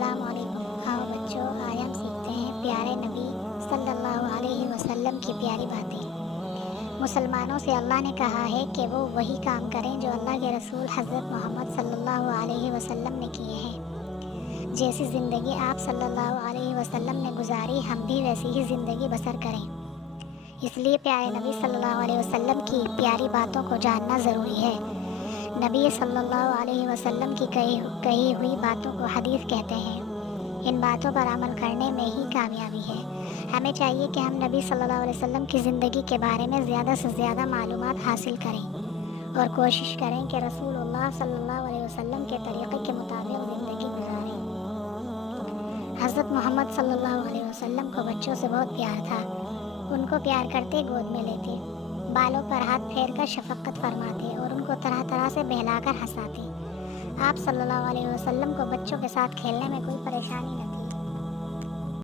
السلام علیکم۔ آؤ بچوں، آج ہم سیکھتے ہیں پیارے نبی صلی اللہ علیہ وسلم کی پیاری باتیں۔ مسلمانوں سے اللہ نے کہا ہے کہ وہ وہی کام کریں جو اللہ کے رسول حضرت محمد صلی اللہ علیہ وسلم نے کیے ہیں۔ جیسی زندگی آپ صلی اللہ علیہ وسلم نے گزاری، ہم بھی ویسی ہی زندگی بسر کریں۔ اس لیے پیارے نبی صلی اللہ علیہ وسلم کی پیاری باتوں کو جاننا ضروری ہے۔ نبی صلی اللہ علیہ وسلم کی کہی ہوئی باتوں کو حدیث کہتے ہیں۔ ان باتوں پر عمل کرنے میں ہی کامیابی ہے۔ ہمیں چاہیے کہ ہم نبی صلی اللہ علیہ وسلم کی زندگی کے بارے میں زیادہ سے زیادہ معلومات حاصل کریں اور کوشش کریں کہ رسول اللہ صلی اللہ علیہ وسلم کے طریقے کے مطابق زندگی گزاریں۔ حضرت محمد صلی اللہ علیہ وسلم کو بچوں سے بہت پیار تھا۔ ان کو پیار کرتے گود میں لیتے، بالوں پر ہاتھ پھیر کر شفقت فرماتے اور ان کو طرح طرح سے بہلا کر ہنساتے۔ آپ صلی اللہ علیہ وسلم کو بچوں کے ساتھ کھیلنے میں کوئی پریشانی نہ تھی۔